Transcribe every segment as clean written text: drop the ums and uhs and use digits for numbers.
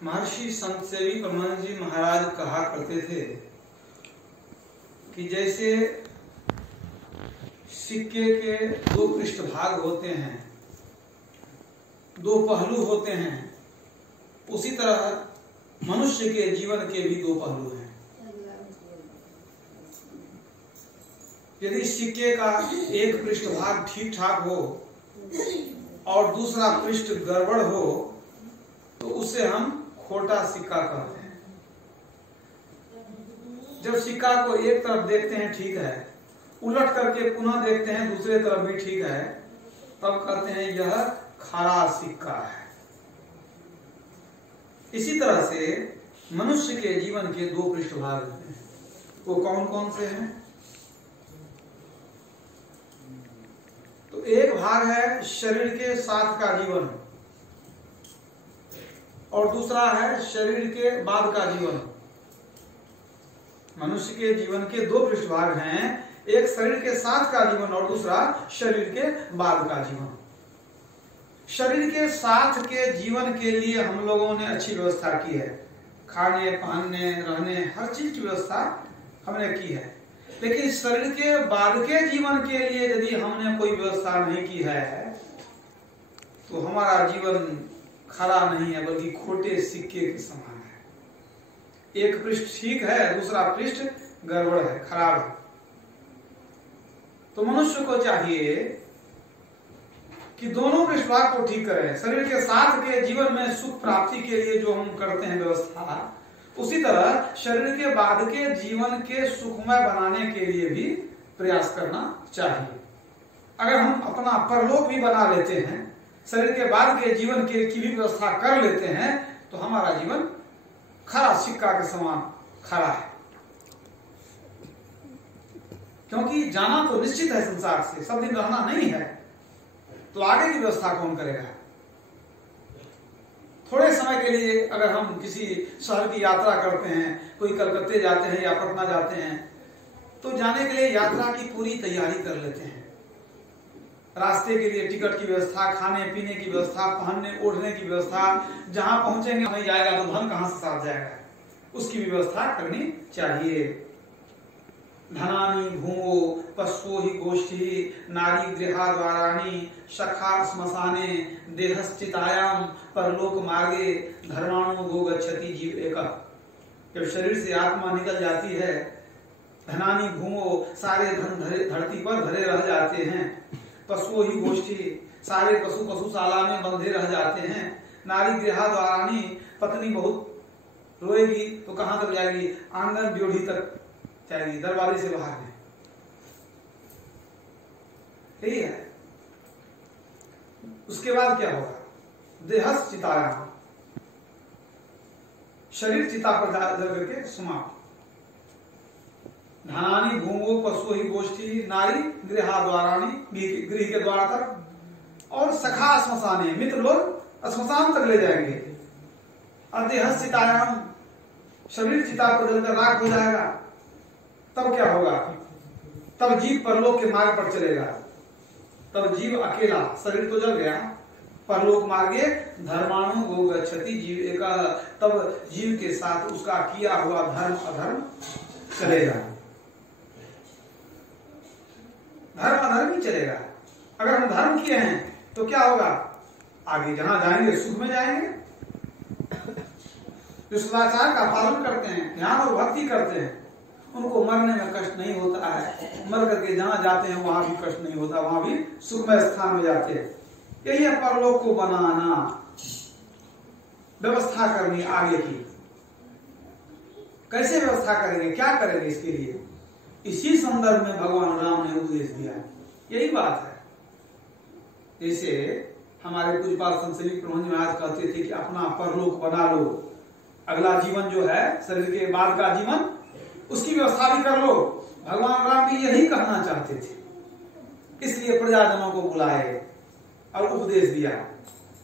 महर्षि संत सेवी परमानंद जी महाराज कहा करते थे कि जैसे सिक्के के दो पृष्ठभाग होते हैं, दो पहलू होते हैं, उसी तरह मनुष्य के जीवन के भी दो पहलू हैं। यदि सिक्के का एक पृष्ठभाग ठीक ठाक हो और दूसरा पृष्ठ गड़बड़ हो तो उसे हम खोटा सिक्का कहते हैं। जब सिक्का को एक तरफ देखते हैं ठीक है, उलट करके पुनः देखते हैं दूसरे तरफ भी ठीक है, तब कहते हैं यह खरा सिक्का है। इसी तरह से मनुष्य के जीवन के दो पृष्ठभाग हैं। वो कौन कौन से हैं? तो एक भाग है शरीर के साथ का जीवन और दूसरा है शरीर के बाद का जीवन। मनुष्य के जीवन के दो पृष्ठभाग हैं, एक शरीर के साथ का जीवन और दूसरा शरीर के बाद का जीवन। शरीर के साथ के जीवन के लिए हम लोगों ने अच्छी व्यवस्था की है, खाने पहनने रहने हर चीज की व्यवस्था हमने की है। लेकिन शरीर के बाद के जीवन के लिए यदि हमने कोई व्यवस्था नहीं की है तो हमारा जीवन खरा नहीं है, बल्कि खोटे सिक्के के समान है। एक पृष्ठ ठीक है, दूसरा पृष्ठ गड़बड़ है, खराब है। तो मनुष्य को चाहिए कि दोनों पृष्ठभाग को ठीक करें। शरीर के साथ के जीवन में सुख प्राप्ति के लिए जो हम करते हैं व्यवस्था, उसी तरह शरीर के बाद के जीवन के सुखमय बनाने के लिए भी प्रयास करना चाहिए। अगर हम अपना परलोक भी बना लेते हैं, शरीर के बाद के जीवन की भी व्यवस्था कर लेते हैं, तो हमारा जीवन खरा सिक्का के समान खरा है। क्योंकि जाना तो निश्चित है संसार से, सब दिन रहना नहीं है, तो आगे की व्यवस्था कौन करेगा? थोड़े समय के लिए अगर हम किसी शहर की यात्रा करते हैं, कोई कलकत्ते जाते हैं या पटना जाते हैं, तो जाने के लिए यात्रा की पूरी तैयारी कर लेते हैं। रास्ते के लिए टिकट की व्यवस्था, खाने पीने की व्यवस्था, पहनने ओढ़ने की व्यवस्था, जहां पहुंचेंगे नहीं जाएगा तो धन कहां से साथ जाएगा, उसकी भी व्यवस्था करनी चाहिए। धनानि भूमो पशु ही गोष्ठी नारी गृहाद्वाराणि सखा श्मशाने देहश्चितायाम परलोक मार्गे धर्माणु गो गच्छति जीव एक। जब शरीर से आत्मा निकल जाती है, धनानि भूमो सारे धन धरती पर भरे रह जाते हैं, पशु ही गोष्ठी सारे पशु पशुशाला में बंधे रह जाते हैं, नारी गृहाद्वाराणि पत्नी बहुत रोएगी तो कहां तक जाएगी? आंगन ड्योढ़ी तक जाएगी, दरवाजे से बाहर नहीं। यही है। उसके बाद क्या होगा? देहस चितायाम, शरीर चिता पर जल करके समाप्त। धनानि भूमो पशु ही गोष्ठी नारी गृहाद्वाराणि, गृह के द्वार तक, और सखा श्मशाने, मित्र लोग श्मशान तक ले जाएंगे। और देहस चितायाम, शरीर चिता पर जलकर राख हो जाएगा। तब क्या होगा? तब जीव परलोक के मार्ग पर चलेगा। तब जीव अकेला, शरीर तो जल गया, परलोक मार्गे धर्माणु गो गच्छति जीव एक। तब जीव के साथ उसका किया हुआ धर्म अधर्म चलेगा, धर्म अधर्म ही चलेगा। अगर हम धर्म किए हैं तो क्या होगा? आगे जहां जाएंगे सुख में जाएंगे। जो सदाचार का पालन करते हैं, ध्यान और भक्ति करते हैं, उनको मरने में कष्ट नहीं होता है। मर करके जहां जाते हैं वहां भी कष्ट नहीं होता, वहां भी सुखमय स्थान में जाते हैं। यही है परलोक को बनाना, व्यवस्था करनी आगे की। कैसे व्यवस्था करेंगे, क्या करेंगे इसके लिए? इसी संदर्भ में भगवान राम ने उपदेश दिया है। यही बात है। जैसे हमारे पूज्यपाल संत सेवी प्रभु महाराज कहते थे कि अपना परलोक बना लो, अगला जीवन जो है शरीर के बाद का जीवन, उसकी व्यवस्था भी कर लो। भगवान राम भी यही कहना चाहते थे, इसलिए प्रजाजनों को बुलाए और उपदेश दिया।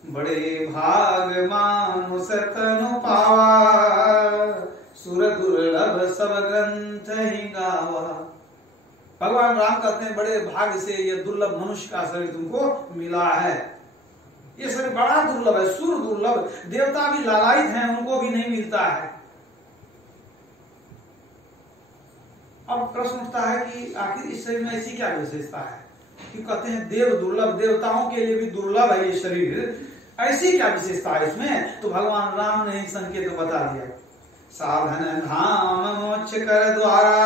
बड़े भाग मानुष तनु पावा, सुर दुर्लभ सब ग्रंथ ही गावा। भगवान राम कहते हैं बड़े भाग से ये दुर्लभ मनुष्य का शरीर तुमको मिला है। ये शरीर बड़ा दुर्लभ है, सुर दुर्लभ। देवता भी लालायित हैं, उनको भी नहीं मिलता है। अब प्रश्न उठता है कि आखिर इस शरीर में ऐसी क्या विशेषता है कि कहते हैं देव दुर्लभ, देवताओं के लिए भी दुर्लभ है ये शरीर, ऐसी क्या विशेषता है इसमें? तो भगवान राम ने ही संकेत बता दिया। साधन धाम मोक्ष कर द्वारा,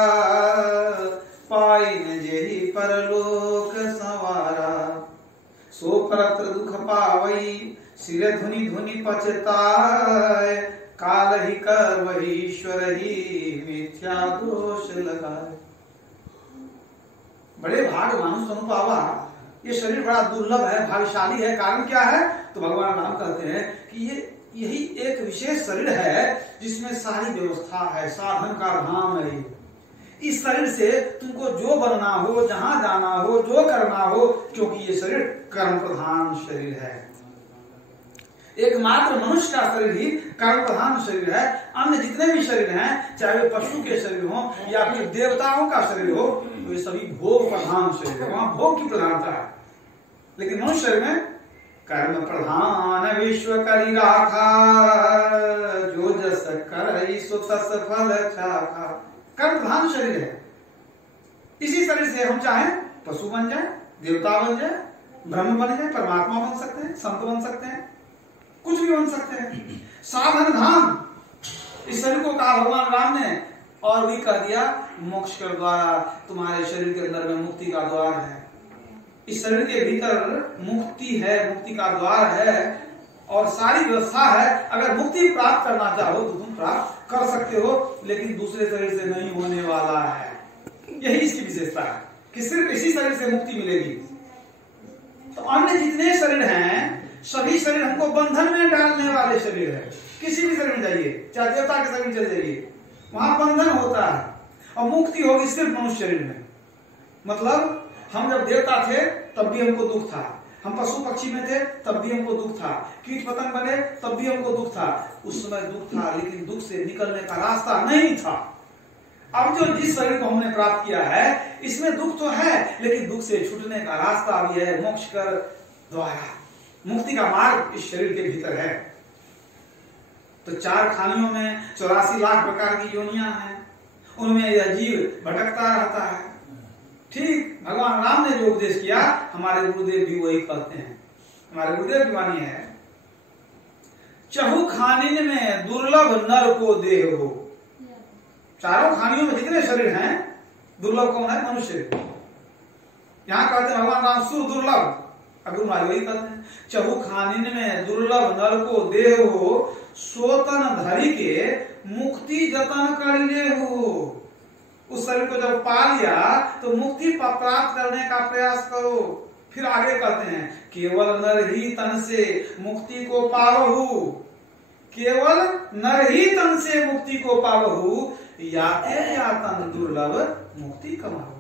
पाइन जेहि परलोक संवारा। सो परत्र दुख पावई, सिर धुनि धुनि पछताए। काल ही कर वही ईश्वर ही, मिथ्या दोष लगाए। बड़े भाग मानुष अनुपावा, ये शरीर बड़ा दुर्लभ है, भाग्यशाली है। कारण क्या है? तो भगवान राम कहते हैं कि यही एक विशेष शरीर है जिसमें सारी व्यवस्था है, साधन का धाम है। इस शरीर से तुमको जो बनना हो, जहां जाना हो, जो करना हो, क्योंकि ये शरीर कर्म प्रधान शरीर है। एकमात्र मनुष्य का शरीर ही कर्म प्रधान शरीर है। अन्य जितने भी शरीर हैं, चाहे वे पशु के शरीर हो या फिर देवताओं का शरीर हो, तो ये सभी भोग प्रधान शरीर है, वहां भोग की प्रधानता है। लेकिन मनुष्य शरीर में कर्म प्रधान विश्व करी राखा, जो जस करई सो तस फल चाखा। कर्म प्रधान शरीर है। इसी शरीर से हम चाहे पशु बन जाए, देवता बन जाए, ब्रह्म बन जाए, परमात्मा बन सकते हैं, संत बन सकते हैं, कुछ भी बन सकते हैं। साधन धाम, इस शरीर को कहा भगवान राम ने, और भी कह दिया मोक्ष के द्वारा। तुम्हारे शरीर के अंदर में मुक्ति का द्वार है। इस शरीर के भीतर मुक्ति है, मुक्ति का द्वार है और सारी व्यवस्था है। अगर मुक्ति प्राप्त करना चाहो तो तुम प्राप्त कर सकते हो, लेकिन दूसरे शरीर से नहीं होने वाला है। यही इसकी विशेषता है कि सिर्फ इसी शरीर से मुक्ति मिलेगी। तो अन्य जितने शरीर हैं, सभी शरीर हमको बंधन में डालने वाले शरीर है। किसी भी शरीर में जाइए, चाहे देवता के शरीर में चले जाइए, वहां बंधन होता है। और मुक्ति होगी सिर्फ मनुष्य शरीर में। मतलब हम जब देवता थे तब भी हमको दुख था, हम पशु पक्षी में थे तब भी हमको दुख था, कीट पतंग बने तब भी हमको दुख था। उस समय दुख था, लेकिन दुख से निकलने का रास्ता नहीं था। अब जो जिस शरीर को हमने प्राप्त किया है, इसमें दुख तो है, लेकिन दुख से छूटने का रास्ता भी है, मोक्ष कर द्वारा। मुक्ति का मार्ग इस शरीर के भीतर है। तो 4 खानियों में 84 लाख प्रकार की योनियां हैं, उनमें यह जीव भटकता रहता है। ठीक भगवान राम ने जो उपदेश किया, हमारे गुरुदेव भी वही कहते हैं। हमारे गुरुदेव की वाणी है, चहु खानिन में दुर्लभ नर को देह हो। चारों खानियों में जितने शरीर हैं, दुर्लभ कौन है? मनुष्य। यहाँ कहते हैं भगवान राम सुर दुर्लभ, अभी वही कहते हैं चहु खानिन में दुर्लभ नर को देह हो। सोतन धरी के मुक्ति जतन कर ले हो। उस शरीर को जब पा लिया तो मुक्ति प्राप्त करने का प्रयास करो। फिर आगे कहते हैं केवल नर ही तन से मुक्ति को पावहु। केवल नर ही तन से मुक्ति को पावहु, याते यातन दुर्लभ मुक्ति कमाओ।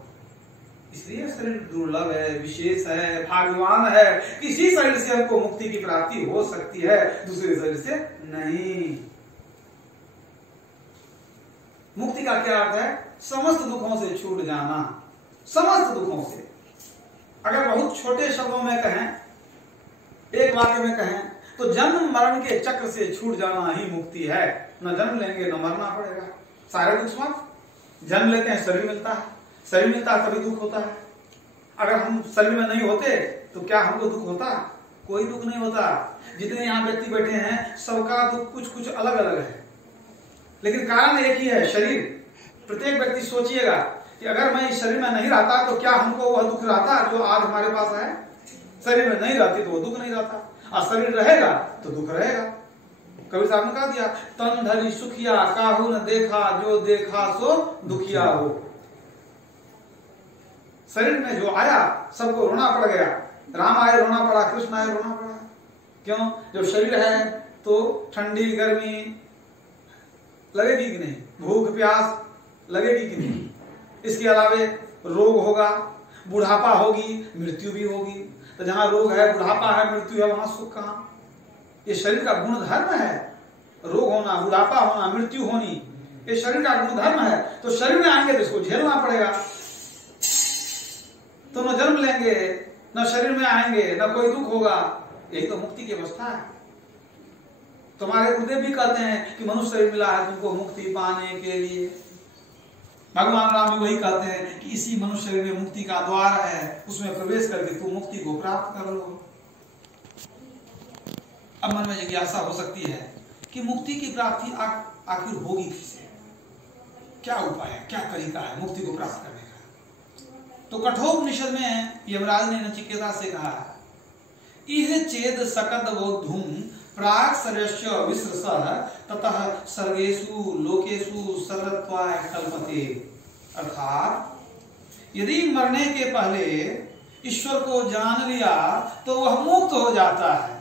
इसलिए शरीर दुर्लभ है, विशेष है, भाग्यवान है। किसी शरीर से हमको मुक्ति की प्राप्ति हो सकती है, दूसरे शरीर से नहीं। मुक्ति का क्या अर्थ है? समस्त दुखों से छूट जाना, समस्त दुखों से। अगर बहुत छोटे शब्दों में कहें, एक वाक्य में कहें, तो जन्म मरण के चक्र से छूट जाना ही मुक्ति है। न जन्म लेंगे न मरना पड़ेगा, सारे दुख समाप्त। जन्म लेते हैं, शरीर मिलता है, शरीर मिलता है तभी दुख होता है। अगर हम शरीर में नहीं होते तो क्या हमको दुख होता? कोई दुख नहीं होता। जितने यहाँ व्यक्ति बैठे हैं, सबका दुख कुछ कुछ अलग अलग है, लेकिन कारण एक ही है, शरीर। प्रत्येक व्यक्ति सोचिएगा कि अगर मैं इस शरीर में नहीं रहता तो क्या हमको वह दुख रहता जो आज हमारे पास है? शरीर में नहीं रहती तो वो दुख नहीं रहता, और शरीर रहेगा तो दुख रहेगा। कबीर साहब ने कहा दिया, तन धरी सुखिया काहू न देखा, जो देखा सो दुखिया हो। शरीर में जो आया सबको रोना पड़ गया। राम आए रोना पड़ा, कृष्ण आए रोना पड़ा। क्यों? जब शरीर है तो ठंडी गर्मी लगेगी कि नहीं, भूख प्यास लगेगी कि नहीं। इसके अलावे रोग होगा, बुढ़ापा होगी, मृत्यु भी होगी। तो जहां रोग है, बुढ़ापा है, मृत्यु है, वहां सुख कहां? ये शरीर का गुण धर्म है। रोग होना, बुढ़ापा होना, मृत्यु होनी, ये शरीर का गुण धर्म है। तो शरीर में आएंगे तो इसको झेलना पड़ेगा। तो न जन्म लेंगे, न शरीर में आएंगे, न कोई दुख होगा। यही तो मुक्ति की अवस्था है। तुम्हारे गुरुदेव भी कहते हैं कि मनुष्य शरीर मिला है तुमको मुक्ति पाने के लिए। भगवान राम भी वही कहते हैं कि इसी मनुष्य शरीर में मुक्ति का द्वार है, उसमें प्रवेश करके तुम मुक्ति को प्राप्त कर लो। अब मन में जिज्ञासा हो सकती है कि मुक्ति की प्राप्ति आखिर होगी किससे, क्या उपाय है, क्या तरीका है मुक्ति को प्राप्त करने का। तो कठोपनिषद में यमराज ने नचिकेता से कहा, इह चेद सकद बोधुम प्राग सर्यस्य विसृसः ततः सर्गेषु लोकेषु सर्वत्वाय कल्पते। अर्थात यदि मरने के पहले ईश्वर को जान लिया तो वह मुक्त हो जाता है,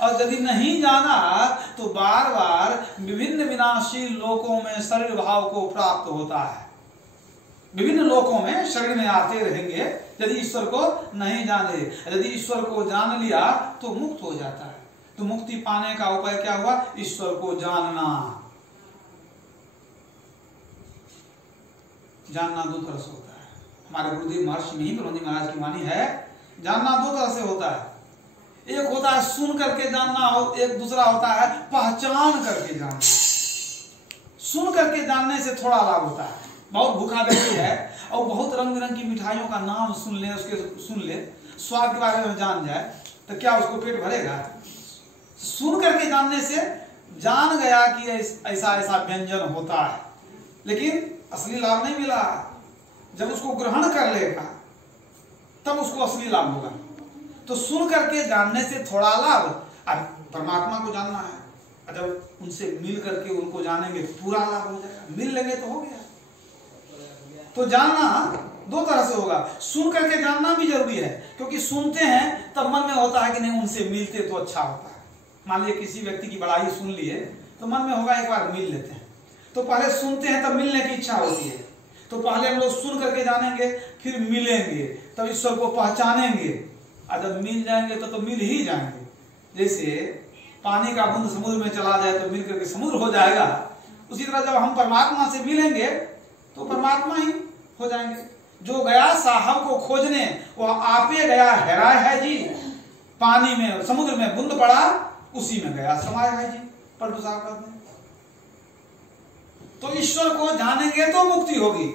और यदि नहीं जाना तो बार बार विभिन्न विनाशी लोकों में शरीर भाव को प्राप्त होता है। विभिन्न लोकों में शरीर में आते रहेंगे यदि ईश्वर को नहीं जाने। यदि ईश्वर को जान लिया तो मुक्त हो जाता है। तो मुक्ति पाने का उपाय क्या हुआ? ईश्वर को जानना। जानना दो तरह से होता है। हमारे गुरुदेव महर्षि नहीं महाराज की वाणी है, जानना दो तरह से होता है। एक होता है सुन करके जानना, और एक दूसरा होता है पहचान करके जानना। सुन करके जानने से थोड़ा लाभ होता है। बहुत भूखा व्यक्ति है और बहुत रंग बिरंग की मिठाइयों का नाम सुन ले, उसके सुन ले, स्वाद के बारे में जान जाए तो क्या उसको पेट भरेगा? सुन करके जानने से जान गया कि ऐसा ऐसा व्यंजन होता है, लेकिन असली लाभ नहीं मिला। जब उसको ग्रहण कर लेगा तब उसको असली लाभ होगा। तो सुन करके जानने से थोड़ा लाभ। अब परमात्मा को जानना है, जब उनसे मिल करके उनको जानेंगे तो पूरा लाभ हो जाएगा। मिल लेंगे तो हो गया। तो जानना दो तरह से होगा। सुन करके जानना भी जरूरी है, क्योंकि सुनते हैं तब मन में होता है कि नहीं उनसे मिलते तो अच्छा होता है। मान लीजिए किसी व्यक्ति की बड़ाई सुन लिए तो मन में होगा एक बार मिल लेते हैं। तो पहले सुनते हैं तब मिलने की इच्छा होती है। तो पहले हम लोग सुन करके जानेंगे, फिर मिलेंगे, तब ईश्वर को पहचानेंगे, और जब मिल जाएंगे तो मिल ही जाएंगे। जैसे पानी का बूंद समुद्र में चला जाए तो मिल करके समुद्र हो जाएगा, उसी तरह जब हम परमात्मा से मिलेंगे तो परमात्मा ही हो जाएंगे। जो गया साहब को खोजने वह आपे गया हैराय है जी। पानी में समुद्र में बूंद पड़ा, उसी में गया समाया है जी। पलटू साहब कहते हैं। तो ईश्वर को जानेंगे तो मुक्ति होगी।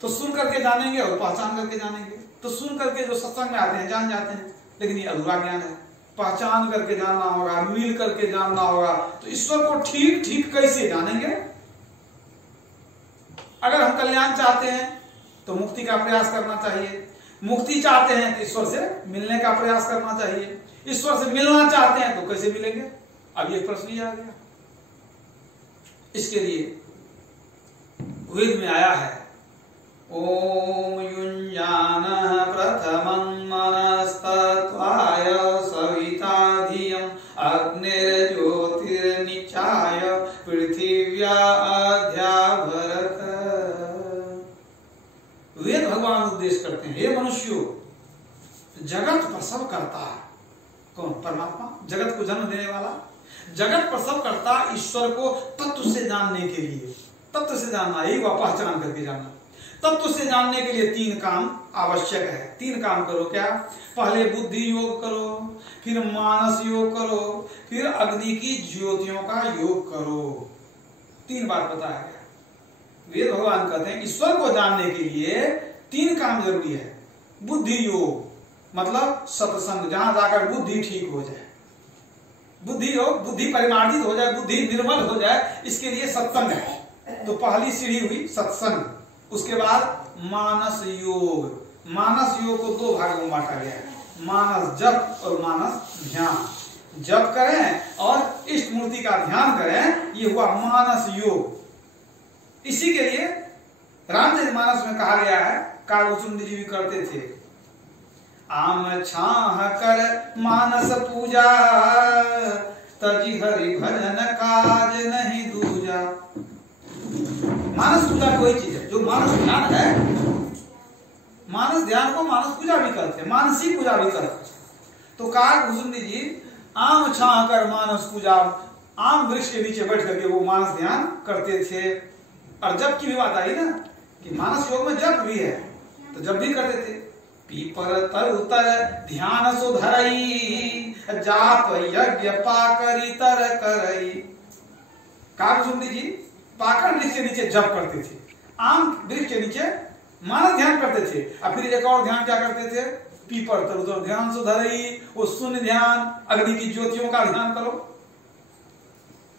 तो सुन करके जानेंगे और पहचान करके जानेंगे। तो सुन करके जो सत्संग में आते हैं जान जाते हैं, लेकिन ये अधूरा ज्ञान है। पहचान करके जानना होगा, मिल करके जानना होगा। तो ईश्वर को ठीक ठीक कैसे जानेंगे? अगर हम कल्याण चाहते हैं तो मुक्ति का प्रयास करना चाहिए। मुक्ति चाहते हैं तो ईश्वर से मिलने का प्रयास करना चाहिए। ईश्वर से मिलना चाहते हैं तो कैसे मिलेंगे? अब ये प्रश्न ही आ गया। इसके लिए वेद में आया है, ओम युञ्जानः प्रथमं मनस्तत्वाय सविता धियं अग्निर्ज्योतिर्निचाय पृथिव्या अध्याभरत। वेद भगवान उपदेश करते हैं, हे मनुष्यों, जगत प्रसव करता कौन? परमात्मा। जगत को जन्म देने वाला, जगत प्रसव करता ईश्वर को तत्व से जानने के लिए। तत्व से जानना यही वह पहचान करके जानना। तत्व से जानने के लिए तीन काम आवश्यक है। तीन काम करो। क्या? पहले बुद्धि योग करो, फिर मानस योग करो, फिर अग्नि की ज्योतियों का योग करो। तीन बार बताया गया। वेद भगवान कहते हैं ईश्वर को जानने के लिए तीन काम जरूरी है। बुद्धि योग मतलब सत्संग, जहां जाकर बुद्धि ठीक हो जाए। बुद्धि योग, बुद्धि परिमार्जित हो जाए, बुद्धि निर्मल हो जाए, इसके लिए सत्संग है। तो पहली सीढ़ी हुई सत्संग। उसके बाद मानस योग। मानस योग को दो भागों में बांटा गया है, मानस जप और मानस ध्यान। जप करें और इष्ट मूर्ति का ध्यान करें, ये हुआ मानस योग। इसी के लिए रामचरितमानस में कहा गया है, कालभूषुंडी जी भी करते थे, आम छाह कर मानस पूजा, तजी हरि भजन काज नहीं दूजा। मानस पूजा कोई चीज है जो मानस ध्यान है। मानस ध्यान को मानस पूजा भी करते हैं, मानसिक पूजा भी करते हैं। तो कालभूषुंडी जी आम छाह कर मानस पूजा, आम वृक्ष के नीचे बैठ करके वो मानस ध्यान करते थे। और जप की भी बात आई ना कि मानस योग में जप भी है, तो जप भी करते थे। पीपर तर उतर ध्यान सो धरई, जाप यज्ञ पाकर तर करई। कागभूषुंडी जी पाकर वृक्ष के नीचे जप करते थे, आम वृक्ष के नीचे मानस ध्यान करते थे। और फिर एक और ध्यान क्या करते थे, पीपर तर ध्यान सुधरई, वो शून्य ध्यान, अग्नि की ज्योतियों का ध्यान करो,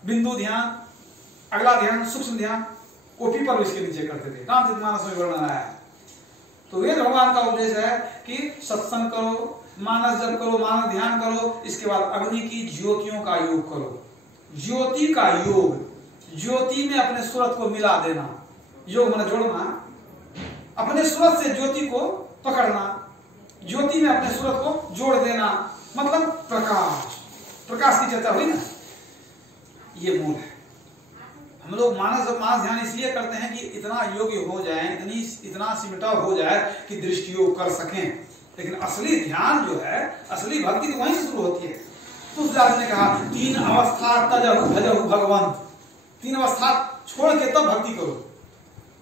बिंदु ध्यान, अगला ध्यान सूक्ष्म ध्यान, वो पीपर वृक्ष के नीचे करते थे। रामचरितमानस में वर्णन आया। तो वेद भगवान का उपदेश है कि सत्संग करो, मानस जप करो, मानस ध्यान करो, इसके बाद अग्नि की ज्योतियों का योग करो। ज्योति का योग, ज्योति में अपने सूरत को मिला देना, योग माने जोड़ना, अपने सूरत से ज्योति को पकड़ना, ज्योति में अपने सूरत को जोड़ देना, मतलब प्रकाश, प्रकाश की चर्चा हुई ना, ये मूल है। हम लोग मानस ध्यान इसलिए करते हैं कि इतना योग्य हो जाए, इतना सिमटाव हो जाए कि दृष्टि योग कर सकें। लेकिन असली ध्यान जो है, असली भक्ति तो वहीं से शुरू होती है। तुलसीदास ने कहा 3 अवस्था तजहु भजहु भगवंत, 3 अवस्था छोड़ के तब भक्ति करो।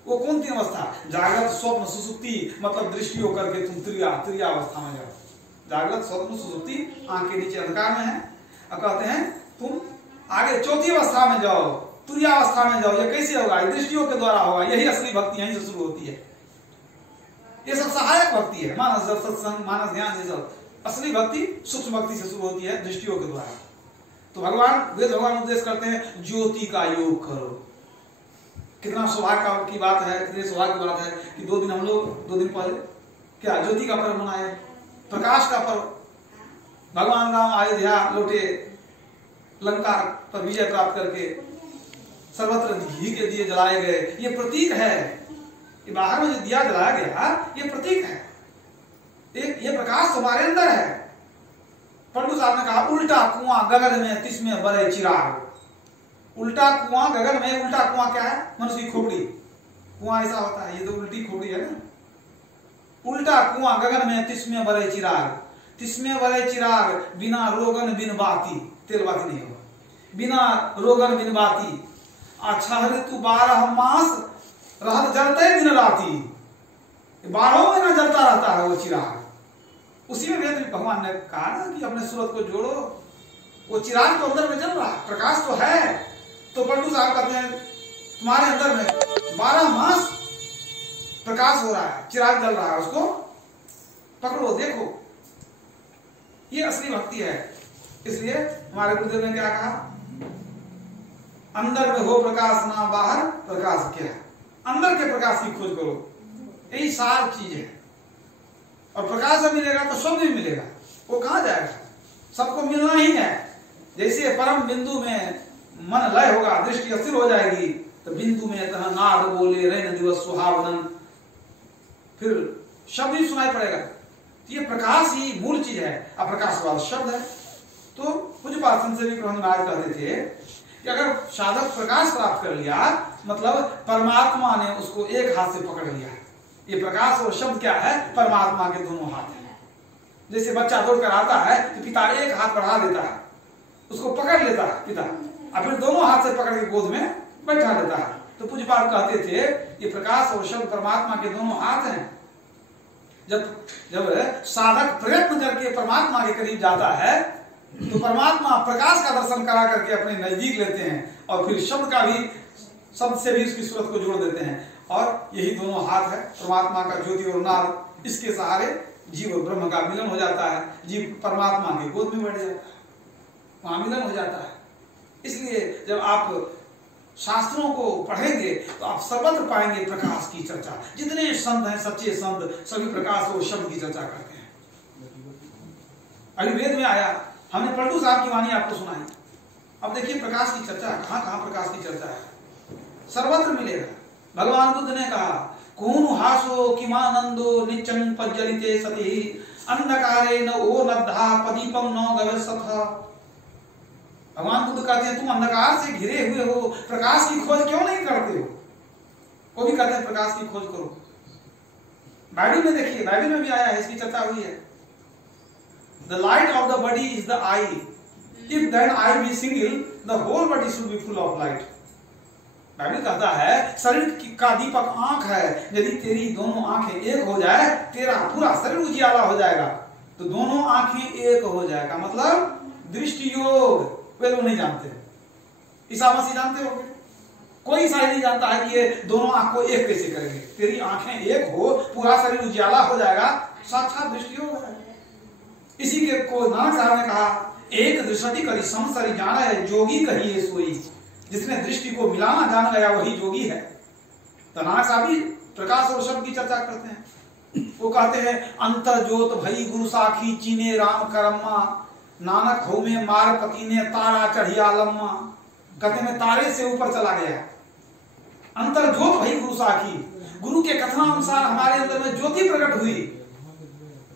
वो कौन 3 अवस्था? जागृत स्वप्न सुसुप्ति, मतलब दृष्टि योग करके तुम तुरिया अवस्था में जाओ। जागृत स्वप्न सुसुप्ति, आंख के नीचे अंधकार में है, अब कहते हैं तुम आगे चौथी अवस्था में जाओ, तुरिया अवस्था में जाओ। ये कैसे होगा? दृष्टियों के द्वारा होगा। यही असली भक्ति यहीं से शुरू होती है। ये सब सहायक भक्ति है, मानस जप, सत्संग, मानस ध्यान, ये सब असली भक्ति सूक्ष्म भक्ति से शुरू होती है, दृष्टियों के द्वारा। तो वेद भगवान उपदेश करते हैं ज्योति का योग करो। कितना सौभाग्य की बात है, कितने सौभाग्य की बात है कि 2 दिन पहले क्या ज्योति का पर्व मनाए, प्रकाश का पर्व। भगवान राम अयोध्या लौटे, लंका पर विजय प्राप्त करके सर्वत्र घी के दिए जलाए गए। ये प्रतीक है, ये बाहर में जो दिया जलाया गया ये प्रतीक है, ये प्रकाश तुम्हारे अंदर है। पंडू साहब ने कहा उल्टा कुआं गगन में तिसमें बड़े चिराग। उल्टा कुआं गगन में, उल्टा कुआं क्या है? मनुष्य की खोपड़ी, कुआं ऐसा होता है, ये तो उल्टी खोपड़ी है ना। उल्टा कुआं गगन में तिसमें बड़े चिराग, तिसमें बड़े चिराग, बिना रोगन बिन बाती, तेल बाती नहीं होगा, बिना रोगन बिन बाती, अच्छा ऋतु 12 मास रहत जलते दिन राती। 12 महीना जलता रहता है वो चिराग। उसी में वेद भगवान ने कहा ना कि अपने सूरत को जोड़ो, वो चिराग तो अंदर में जल रहा है, प्रकाश तो है। तो पंडू साहब कहते हैं तुम्हारे अंदर में 12 मास प्रकाश हो रहा है, चिराग जल रहा है, उसको पकड़ो, देखो। ये असली भक्ति है। इसलिए हमारे गुरुदेव ने क्या कहा, अंदर में हो प्रकाश ना बाहर प्रकाश क्या, अंदर के प्रकाश की खोज करो। यही सार चीज है। और प्रकाश जब मिलेगा तो सब भी मिलेगा। वो कहां जाएगा? सबको मिलना ही है। जैसे परम बिंदु में मन लय होगा, दृष्टि अस्थिर हो जाएगी, तो बिंदु में तह नाद बोले रैन दिवस सुहावनन, फिर शब्द ही सुनाई पड़ेगा। तो ये प्रकाश ही मूल चीज है। अब प्रकाशवाद शब्द है। तो कुछ बात से भी महाराज कहते थे कि अगर साधक प्रकाश प्राप्त कर लिया, मतलब परमात्मा ने उसको एक हाथ से पकड़ लिया। ये प्रकाश और शब्द क्या है? परमात्मा के दोनों हाथ हैं। जैसे बच्चा दौड़कर आता है तो पिता एक हाथ बढ़ा देता है, उसको पकड़ लेता है पिता, और फिर दोनों हाथ से पकड़ के गोद में बैठा देता है। तो पूज्य पाद कहते थे ये प्रकाश और शब्द परमात्मा के दोनों हाथ हैं। जब साधक प्रयत्न करके परमात्मा के करीब जाता है तो परमात्मा प्रकाश का दर्शन करा करके अपने नजदीक लेते हैं, और फिर शब्द से भी उसकी सूरत को जोड़ देते हैं। और यही दोनों हाथ है परमात्मा का, ज्योति और नाद। इसके सहारे जीव और ब्रह्म का मिलन हो जाता है। जीव परमात्मा के गोद में बैठ जाता है, वहां मिलन हो जाता है। इसलिए जब आप शास्त्रों को पढ़ेंगे तो आप सर्वत्र पाएंगे प्रकाश की चर्चा। जितने संत हैं, सच्चे संत, सभी प्रकाश और शब्द की चर्चा करते हैं। अभी वेद में आया, हमने पंडू साहब की वाणी आपको सुनाई। अब देखिए प्रकाश की चर्चा, कहां प्रकाश की चर्चा है? सर्वत्र मिलेगा। भगवान बुद्ध ने कहा कौन हासो किमानंदो नित्यं पज्जलिते सति अंधकारे न ओ नद्धा पदीपम न गवेषथ। भगवान बुद्ध कहते हैं तुम अंधकार से घिरे हुए हो, प्रकाश की खोज क्यों नहीं करते हो? वो भी कहते हैं प्रकाश की खोज करो। बाइबल में देखिए, बाइबल में भी आया है, इसकी चर्चा हुई है। The light of the body is the eye. If that eye be single, the whole body should be full of light. Bible कहता है शरीर का दीपक आंख है, यदि तेरी दोनों आंखें एक हो जाए तेरा पूरा शरीर उजियाला हो जाएगा। तो दोनों आंखें एक हो जाएगा मतलब दृष्टि योग वे लोग नहीं जानते। ईसा मसीह जानते होंगे, कोई ईसाई नहीं जानता है कि ये दोनों आंख को एक कैसे करेंगे। तेरी आंखें एक हो, पूरा शरीर उजाला हो जाएगा, साक्षात दृष्टि योग है। इसी के को नानक साहब ने कहा, एक दृष्टि करी समसरी जाना है, जोगी कहिए सोई। जिसने दृष्टि को मिलाना जान गया वही जोगी है। तो नानक साहब भी प्रकाश और शब्द की चर्चा करते हैं। वो कहते हैं, अंतर जोत भई गुरु साखी, चीने राम करम्मा, नानक हो में मार पति ने तारा चढ़िया लम्मा। कहते में तारे से ऊपर चला गया। अंतर ज्योत भई गुरु साखी, गुरु के कथनानुसार हमारे अंदर में ज्योति प्रकट हुई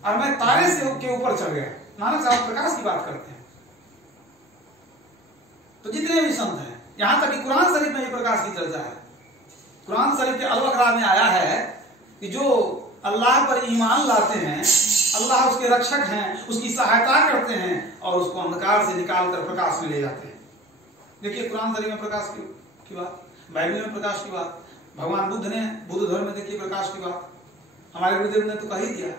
और मैं तारे से के ऊपर चढ़ गया। नानक साहब प्रकाश की बात करते हैं। तो जितने भी संत हैं, यहां तक कि कुरान शरीफ में भी प्रकाश की चर्चा है। कुरान शरीफ के अलबकरा में आया है कि जो अल्लाह पर ईमान लाते हैं, अल्लाह उसके रक्षक हैं, उसकी सहायता करते हैं और उसको अंधकार से निकालकर प्रकाश में ले जाते हैं। देखिए कुरान शरीफ में प्रकाश की बात, बाइबल में प्रकाश की बात, भगवान बुद्ध ने बुद्ध धर्म में देखिए प्रकाश की बात। हमारे गुरुदेव ने तो कह ही दिया,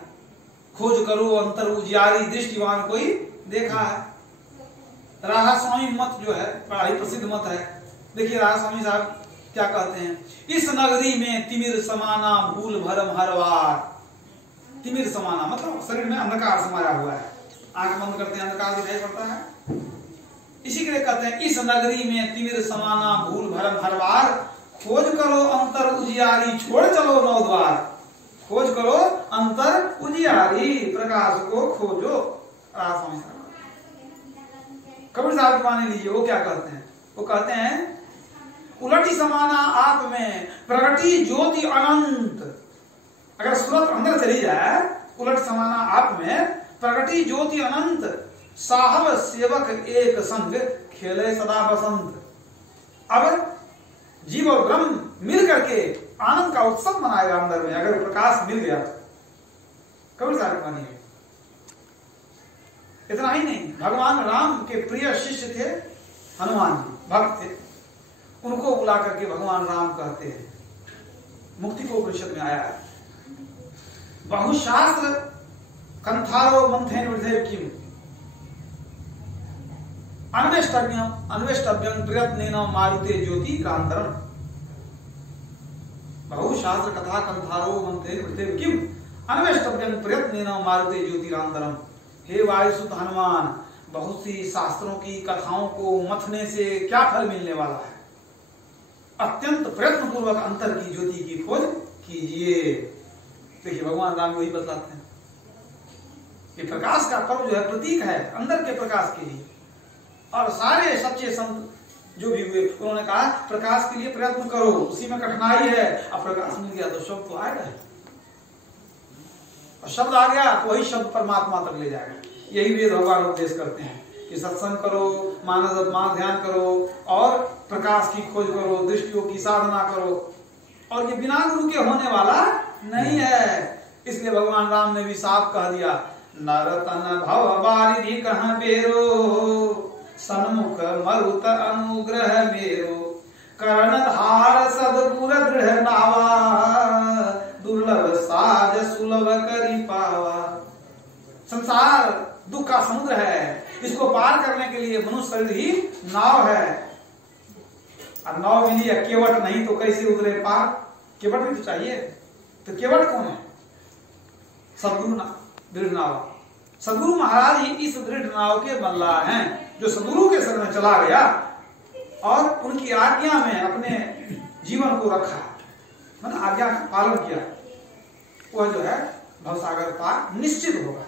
खोज करो अंतर उजियारी, दृष्टिवान कोई देखा है। राधा स्वामी मत जो है बड़ा ही प्रसिद्ध मत है। देखिए राधा स्वामी साहब क्या कहते हैं, इस नगरी में तिमिर समाना भूल भरम हर वार। तिमिर समाना मतलब शरीर में अंधकार समाया हुआ है, आंख बंद करते हैं अंधकार दिखाई पड़ता है। इसी के लिए कहते हैं, इस नगरी में तिमिर समाना भूल भरम हर वार, खोज करो अंतर उजियारी छोड़ चलो नौ द्वार। खोज करो अंतर उजियारी, प्रकाश को खोजो। राधा स्वामी साहब कबीर साहब की माने लीजिए, वो क्या कहते हैं, वो कहते हैं, उलटी समाना आप में प्रगति ज्योति अनंत। अगर सूरत अंदर चली जाए, उलट समाना आप में प्रगति ज्योति अनंत, साहब सेवक एक संग खेले सदा बसंत। अब जीव और ब्रह्म मिल करके आनंद का उत्सव मनाएगा अंदर में, अगर प्रकाश मिल गया तो। कबीर साहब मानिए। इतना ही नहीं, भगवान राम के प्रिय शिष्य थे हनुमान जी, भक्त थे, उनको बुला करके भगवान राम कहते हैं, मुक्ति को उपनिषद में आया है, बहुशास्त्र कंथारो मंथेन हृदय किम अन्वेष्टव्यम प्रयत्नेन मारुते ज्योति क्रांतरम। बहुशास्त्र कथा कंथारो मंथेन हृदय किम अन्वेष्टव्यम प्रयत्नेन मारुते ज्योति क्रांतरम। हे वायुसुत हनुमान, बहुत सी शास्त्रों की कथाओं को मथने से क्या फल मिलने वाला है, अत्यंत प्रयत्न पूर्वक अंतर की ज्योति की खोज कीजिए। देखिए भगवान राम वही बतलाते हैं कि प्रकाश का पर्व जो है प्रतीक है अंदर के प्रकाश के लिए। और सारे सच्चे संत जो भी हुए उन्होंने कहा प्रकाश के लिए प्रयत्न करो, उसी में कठिनाई है। अब प्रकाश मिल गया तो शब्द तो आएगा, और शब्द आ गया तो वही शब्द परमात्मा तक ले जाएगा। यही वेद भगवान उपदेश करते हैं कि सत्संग करो, मान ध्यान करो और प्रकाश की खोज करो, दृष्टियों की साधना करो। और ये बिना गुरु के होने वाला नहीं है। इसलिए भगवान राम ने भी साफ कह दिया, नरतन भव बारिधि कहाँ बेरो, सन्मुख मरुत अनुग्रह मेरो, कर्णधार सदपुर दृढ़ नावा, दुर्लभ साज सुलभ करी पावा। संसार दुख का समुद्र है, इसको पार करने के लिए मनुष्य शरीर ही नाव है। और नाव मिली है, केवट नहीं तो कैसे उतरे पार? केवट भी तो चाहिए। तो केवट कौन है? सदगुरु दृढ़ नाव। सदगुरु महाराज ही इस दृढ़ नाव के बल्ला हैं, जो सदगुरु के शरण में चला गया और उनकी आज्ञा में अपने जीवन को रखा, मतलब आज्ञा का पालन किया, वह जो है भवसागर पार निश्चित होगा।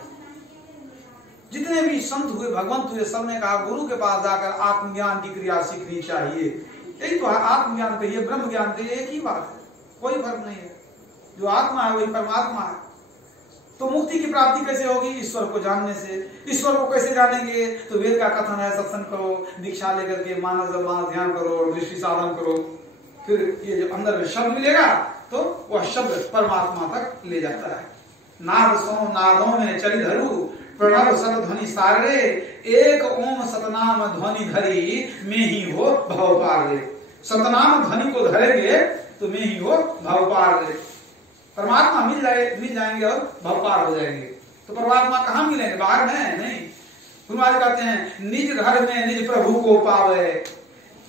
जितने भी संत हुए, भगवंत हुए, सबने कहा गुरु के पास जाकर आत्मज्ञान की क्रिया सीखनी चाहिए। यही तो है, आत्मज्ञान कहिए, ब्रह्म ज्ञान कहिए, एक ही बात है, कोई फर्क नहीं है। जो आत्मा है वही परमात्मा है। तो मुक्ति की प्राप्ति कैसे होगी? ईश्वर को जानने से। ईश्वर को कैसे जानेंगे? तो वेद का कथन है, सत्संग करो, दीक्षा लेकर के मानस ध्यान करो, दृष्टि साधन करो, फिर ये जो अंदर में शब्द मिलेगा तो वह शब्द परमात्मा तक ले जाता है। नाद सो नादों में चली धरू, प्रणव सत ध्वनि सारे, एक ओम सतनाम ध्वनि धरी, में ही हो भव पार ले। सतनाम ध्वनि को धरेंगे तो में ही हो भव पार ले। परमात्मा मिल जाएंगे और भव पार हो जाएंगे। तो परमात्मा कहाँ मिलेंगे? बाहर में नहीं, हनुमान कहते हैं निज घर में निज प्रभु को पावे,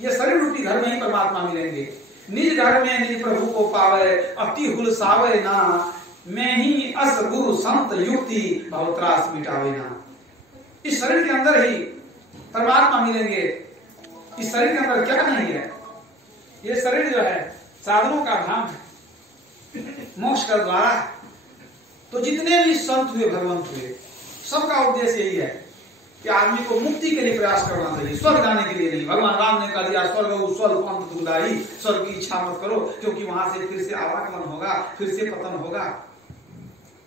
ये शरीर रूपी घर में ही परमात्मा मिलेंगे। निज घर में निज प्रभु को पावे, अति हुलसावे ना, मैं ही अस गुरु संत युक्ति भवत्रास मिटावे ना। इस शरीर के अंदर ही परमात्मा मिलेंगे। इस शरीर के अंदर क्या नहीं है? ये शरीर जो है साधनों का धाम है, मोक्ष का द्वार है। तो जितने भी संत हुए, भगवंत हुए, सबका उद्देश्य यही है कि आदमी को मुक्ति के लिए प्रयास करना चाहिए, स्वर्ग जाने के लिए नहीं। भगवान राम ने कह दिया स्वर्ग स्वल्प अंत दुखदायी, स्वर्ग की इच्छा मत करो, क्योंकि वहां से फिर से आवागमन होगा, फिर से पतन होगा।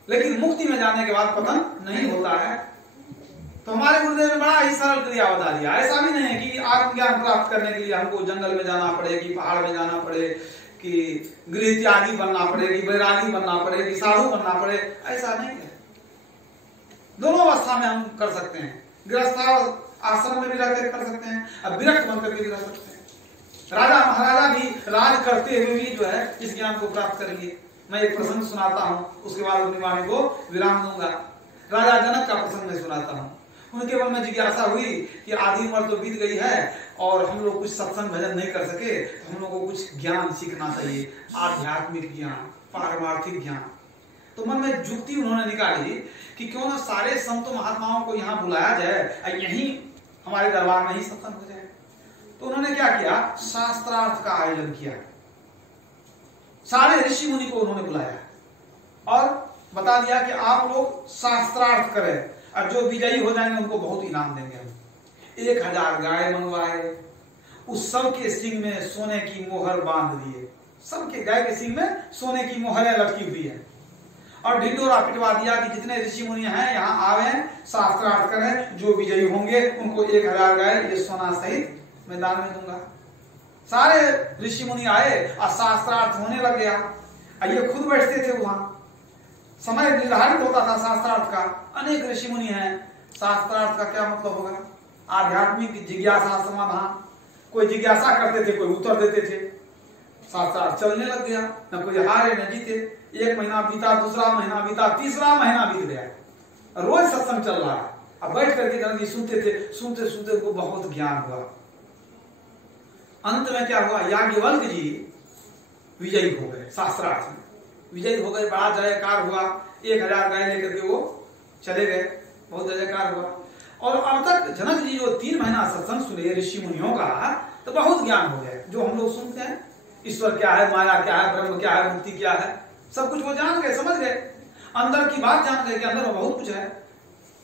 लेकिन मुक्ति में जाने के बाद पतन नहीं होता है। तो हमारे गुरुदेव ने बड़ा ही सरल क्रिया बता दिया। ऐसा भी नहीं है कि आत्मज्ञान प्राप्त करने के लिए हमको जंगल में जाना पड़े, कि पहाड़ में जाना पड़े, कि गृह त्यागी बनना पड़े, कि बैरागी बनना पड़े, कि साधु बनना पड़े। ऐसा नहीं है। दोनों अवस्था में हम कर सकते हैं। गृहस्थ आश्रम में भी रहकर कर सकते हैं, अब विरक्त बनकर भी रह सकते हैं। राजा महाराजा भी राज करते हुए भी जो है इस ज्ञान को प्राप्त करेंगे। मैं एक प्रसंग सुनाता हूँ, उसके बाद अपनी वाणी को विराम दूंगा। राजा जनक का प्रसंग मैं सुनाता हूँ। उनके मन में जिज्ञासा हुई कि आधी उम्र तो बीत गई है और हम लोग कुछ सत्संग भजन नहीं कर सके, तो हम लोग को कुछ ज्ञान सीखना चाहिए, आध्यात्मिक ज्ञान, पारमार्थिक ज्ञान। तो मन में जुक्ति उन्होंने निकाली कि क्यों ना सारे संतों महात्माओं को यहाँ बुलाया जाए और यहीं हमारे दरबार में ही सत्संग हो जाए। तो उन्होंने क्या किया, शास्त्रार्थ का आयोजन किया। सारे ऋषि मुनि को उन्होंने बुलाया और बता दिया कि आप लोग शास्त्रार्थ करें और जो विजयी हो जाएंगे उनको बहुत इनाम देंगे। 1000 गाय मंगवाए, उस सब के सिंग में सोने की मोहर बांध दिए। सबके गाय के सिंग में सोने की मोहरें लटकी हुई है और ढिंडोरा पिटवा दिया कि जितने ऋषि मुनि हैं यहाँ आवे, शास्त्रार्थ करें, जो विजयी होंगे उनको 1000 गाय ये सोना सहित मैं दान में दूंगा। सारे ऋषि मुनि आए और शास्त्रार्थ होने लग गया। ये खुद बैठते थे वहां, समय निर्धारित होता था शास्त्रार्थ का। अनेक ऋषि मुनि हैं। शास्त्रार्थ का क्या मतलब होगा? आध्यात्मिक जिज्ञासा समाधान। कोई जिज्ञासा करते थे, कोई उत्तर देते थे। शास्त्रार्थ चलने लग गया, न कोई हारे न जीते। 1 महीना बीता, दूसरा महीना बीता, तीसरा महीना बीत गया। रोज सत्संग चल रहा है। अब बैठ करके गणजी सुनते थे, सुनते सुनते उनको बहुत ज्ञान हुआ। अंत में क्या हुआ, याज्ञवल्क जी विजयी हो गए। शास्त्रार्थ में विजयी हो गए, बड़ा जयकार हुआ। 1000 गाय लेकर के वो चले गए, बहुत जयकार हुआ। और अब तक जनक जी जो 3 महीना सत्संग सुने ऋषि मुनियों का, तो बहुत ज्ञान हो गया। जो हम लोग सुनते हैं, ईश्वर क्या है, माया क्या है, ब्रह्म क्या है, मुक्ति क्या है, सब कुछ वो जान गए, समझ गए। अंदर की बात जान गए कि अंदर में बहुत कुछ है।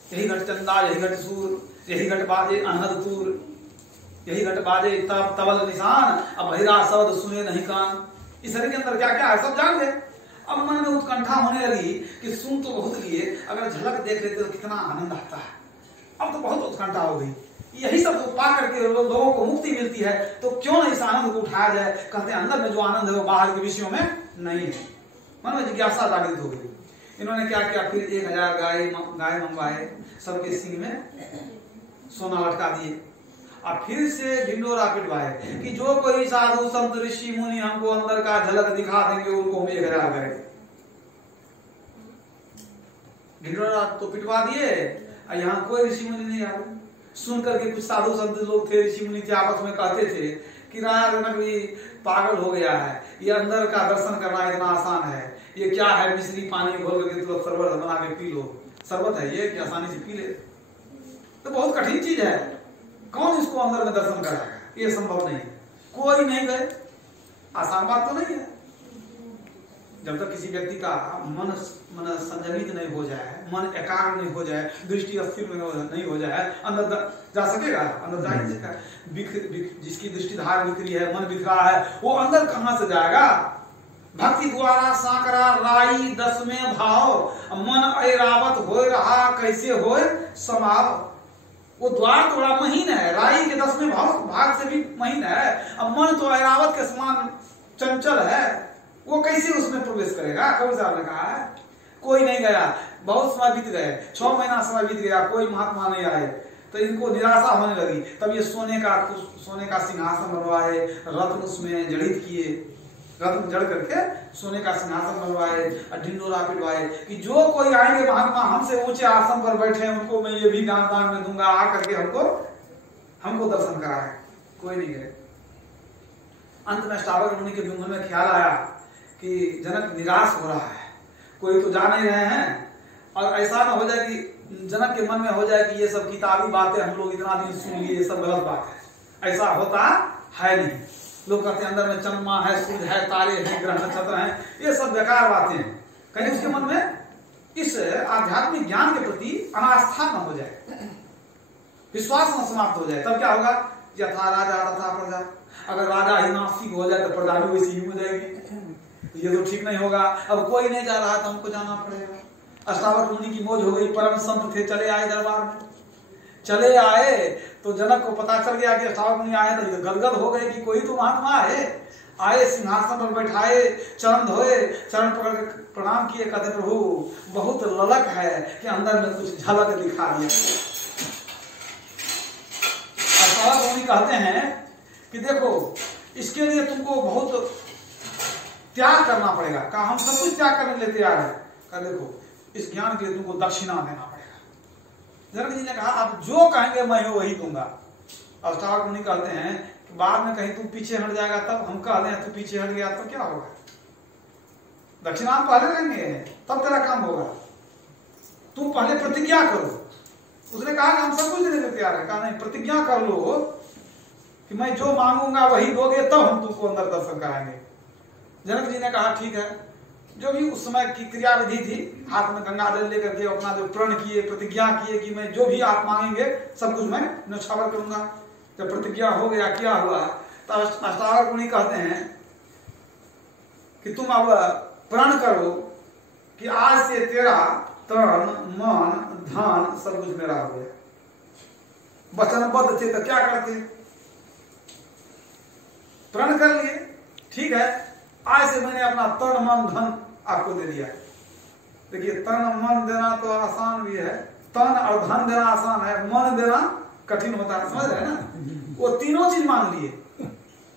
यही घट चंदा, यही घट सूर, यही घट बाजे अनहदपुर, यही घट बाजे तब तबल निशान, अब बहिरा शब्द सुने नहीं कान। इस शरीर के अंदर क्या क्या है सब जान गए। अब मन में उत्कंठा होने लगी कि सुन तो बहुत लिए, अगर झलक देख लेते तो कितना आनंद आता है। अब तो बहुत उत्कंठा हो गई। यही सब पा करके लोगों को मुक्ति मिलती है, तो क्यों न इस आनंद को उठाया जाए। कहते हैं अंदर में जो आनंद है वो बाहर के विषयों में नहीं है। मन में जिज्ञासा जागृत हो गई। इन्होंने क्या किया, फिर 1000 गाय मंगवाए, सबके सिंह में सोना लटका दिए और फिर से ढिंडोरा पिटवाए कि जो कोई साधु संत ऋषि मुनि हमको अंदर का झलक दिखा देंगे उनको हम 1000 करें। ढिंडोरा तो पिटवा दिए और यहाँ कोई ऋषि मुनि नहीं आ रहे। सुन करके कुछ साधु संत लोग थे, ऋषि मुनि थे, आपस में कहते थे कि राजा जनक भी पागल हो गया है, ये अंदर का दर्शन करना इतना आसान है। ये क्या है, मिश्री पानी में घोल करके तुम शरबत बना के पी लो। शरबत है ये कि आसानी से पी ले, तो बहुत कठिन चीज है। कौन इसको अंदर में दर्शन कराएगा? ये संभव नहीं है। कोई नहीं गए, आसान बात तो नहीं है। जब तक किसी व्यक्ति का मन संयमित नहीं हो जाए, मन एकाग्र नहीं हो जाए, दृष्टि अस्थिर नहीं हो जाए, अंदर जा सकेगा? अंदर जा नहीं सकेगा। जिसकी दृष्टि धार बिखरी है, मन बिखरा है, वो अंदर कहां से जाएगा? भक्ति द्वारा साकरा राई 10वें भाव, मन ऐरावत हो रहा कैसे हो समाव। वो द्वार तो बड़ा महीन है, राई के 10वें भाग से भी महीन है। अब मन तो ऐरावत के समान चंचल है, वो कैसे उसमें प्रवेश करेगा? कबीर साहब ने कहा है। कोई नहीं गया, बहुत समय बीत गए, 6 महीना समय बीत गया, कोई महात्मा नहीं आए। तो इनको निराशा होने लगी। तब ये सोने का सिंहासन बनवाए, रत्न उसमें जड़ित किए, रत्न जड़ करके सोने का सिंहासन बनवाए और ढिंडोरा पिटवाए कि जो कोई आएंगे महात्मा हमसे ऊंचे आसन पर बैठे हैं उनको मैं ये भी दान में दूंगा, आकर के हमको दर्शन कराए। कोई नहीं गए। अंत में अष्टावक्र मुनि के मन में ख्याल आया कि जनक निराश हो रहा है, कोई तो जा नहीं रहे हैं, और ऐसा ना हो जाए कि जनक के मन में हो जाए कि ये सब किताबी बातें हम लोग इतना दिन सुन लिए, ये सब गलत बात है। ऐसा होता है नहीं। लोग कहते हैं अंदर में चंद्रमा है, सूर्य है, तारे हैं, ग्रह नक्षत्र हैं, ये सब बेकार बातें हैं। कहीं उसके मन में इस आध्यात्मिक ज्ञान के प्रति अनास्था न हो जाए, विश्वास न समाप्त हो जाए। तब क्या होगा? यथा राजा तथा प्रजा। अगर राजा ही नास्तिक हो जाए तो प्रजा भी वैसी ही हो जाएगी। ये तो ठीक नहीं होगा। अब कोई नहीं जा रहा तो हमको जाना पड़ेगा। अष्टावक्र मुनि की मौज हो गई। परम संत थे, चले आए दरबार में। चले आए तो जनक को पता चल गया कि अष्टावक्र मुनि आए, तो गदगद हो गए कि कोई तो महात्मा है। आए, सिंहासन पर बैठाए, चरण धोए, चरण पकड़ के प्रणाम किए, कहते प्रभु बहुत ललक है कि अंदर में कुछ झलक दिखा दिया। अष्टावक्र मुनि कहते हैं कि देखो इसके लिए तुमको बहुत त्याग करना पड़ेगा। कहा हम सब कुछ त्याग करने के लिए तैयार है। कहा देखो इस ज्ञान के लिए तुमको दक्षिणा देना पड़ेगा। जनक जी ने कहा आप जो कहेंगे मैं वही दूंगा। अष्टावक्र मुनि कहते हैं कि बाद में कहीं तू पीछे हट जाएगा तब हम कह दें तू पीछे हट गया तो क्या होगा? दक्षिणा हम पहले देंगे तब तेरा काम होगा। तुम पहले प्रतिज्ञा करो। उसने कहा कि हम सब कुछ देने को तैयार है। कहा नहीं, प्रतिज्ञा कर लो कि मैं जो मांगूंगा वही दोगे तब हम तुमको अंदर दर्शन कराएंगे। जनक जी ने कहा ठीक है। जो भी उस समय की क्रिया विधि थी, हाथ में गंगा जल लेकर के अपना जो प्रण किए, प्रतिज्ञा किए कि मैं जो भी आप मांगेंगे सब कुछ मैं न्यौछावर करूंगा। जब प्रतिज्ञा हो गया, क्या हुआ? तो अष्टावक्र मुनि कहते हैं कि तुम अब प्रण करो कि आज से तेरा तन मन धन सब कुछ मेरा हो गया। वचनबद्ध थे तो क्या करते? प्रण कर लिए, ठीक है आज से मैंने अपना तन मन धन आपको दे दिया। देखिए तन मन देना तो आसान भी है, तन और धन देना आसान है, मन देना कठिन होता है। समझ रहे हैं ना? वो तीनों चीज मान लिए,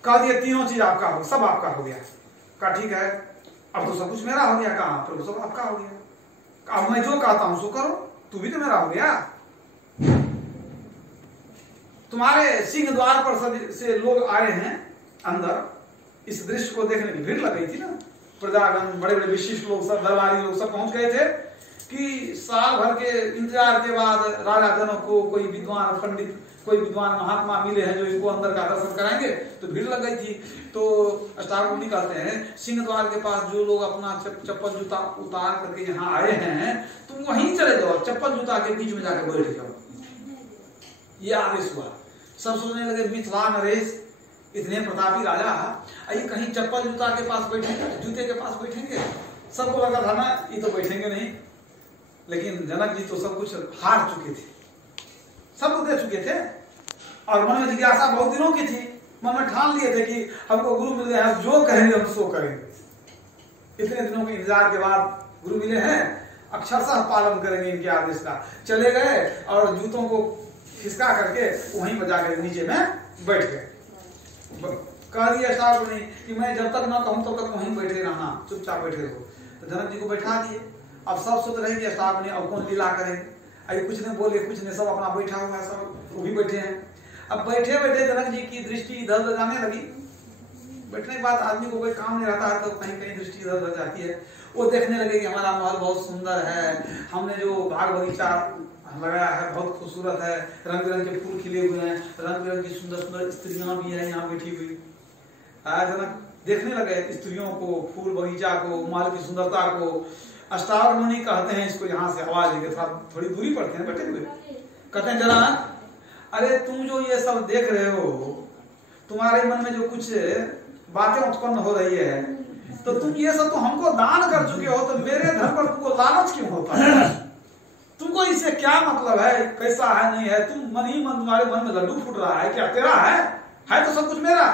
कह दिए तीनों चीज आपका हो, सब आपका हो गया। कहा ठीक है अब तो सब कुछ मेरा हो गया। कहा प्रभु सब आपका हो गया। अब मैं जो कहता हूं सो करो, तू भी तो मेरा हो गया। तुम्हारे सिंह द्वार पर से लोग आए हैं अंदर, इस दृश्य को देखने की भीड़ लग गई थी ना। प्रजागण, बड़े बड़े विशिष्ट लोग, सब दरबारी लोग सब पहुंच गए थे कि साल भर के इंतजार के बाद राजा जनक को कोई विद्वान पंडित, कोई विद्वान महात्मा मिले हैं जो इनको अंदर का दर्शन कराएंगे। तो भीड़ लग गई थी। तो अष्टावक्र मुनि कहते हैं सिंह द्वार के पास जो लोग अपना चप्पल जूता उतार करके यहाँ आए हैं तुम वहीं चले जाओ, चप्पल जूता के बीच में जाकर बैठ जाओ। ये आदेश हुआ। सब सोचने लगे मिथिला नरेश इतने प्रतापी राजा, ये कहीं चप्पल जूता के पास बैठेंगे, जूते के पास बैठेंगे? सबको लगा था ना ये तो बैठेंगे नहीं। लेकिन जनक जी तो सब कुछ हार चुके थे, सब कुछ दे चुके थे और मन में जिज्ञासा बहुत दिनों की थी। मन में ठान लिए थे कि हमको गुरु मिल गया, जो कहेंगे हम सो करेंगे। इतने दिनों के इंतजार के बाद गुरु मिले हैं, अक्षरशः पालन करेंगे इनके आदेश का। चले गए और जूतों को खिसका करके वहीं पर जाकर नीचे में बैठ गए। कह दिया साहब ने कि मैं जब तक ना कहूं तब तक वहीं बैठे रहना, चुपचाप बैठे रहो। तो जनक जी को बैठा दिए। अब सब सोच रहे कि साहब ने अब कौन लीला करेंगे। अभी कुछ ने बोले, कुछ ने, सब अपना बैठा हुआ है, सब वो भी बैठे हैं। अब बैठे बैठे जनक जी की दृष्टि इधर उधर जाने लगी। बैठने के बाद आदमी को कोई काम नहीं रहता है तो कहीं कहीं दृष्टि इधर उधर जाती है। वो देखने लगे कि हमारा महल बहुत सुंदर है, हमने जो बाग बगीचा लगाया है बहुत खूबसूरत है, रंग बिरंग के फूल खिले हुए हैं, रंग बिरंग की सुंदर सुंदर स्त्रियां भी हैं यहाँ बैठी हुई। जनक देखने लगे स्त्रियों को, फूल बगीचा को, माल की सुंदरता को। अष्टावक्र मुनि कहते हैं इसको यहाँ से आवाज देके थोड़ी दूरी पड़ते हैं बैठे हुए, कहते हैं जरा अरे तुम जो ये सब देख रहे हो, तुम्हारे मन में जो कुछ बातें उत्पन्न हो रही है, तो तुम ये सब तो हमको दान कर चुके हो, तो मेरे धन पर तुमको लालच क्यों होता है? तुमको इससे क्या मतलब है, कैसा है नहीं है? तुम मन ही मन, तुम्हारे मन में लड्डू फूट रहा है, क्या तेरा है तो सब कुछ मेरा।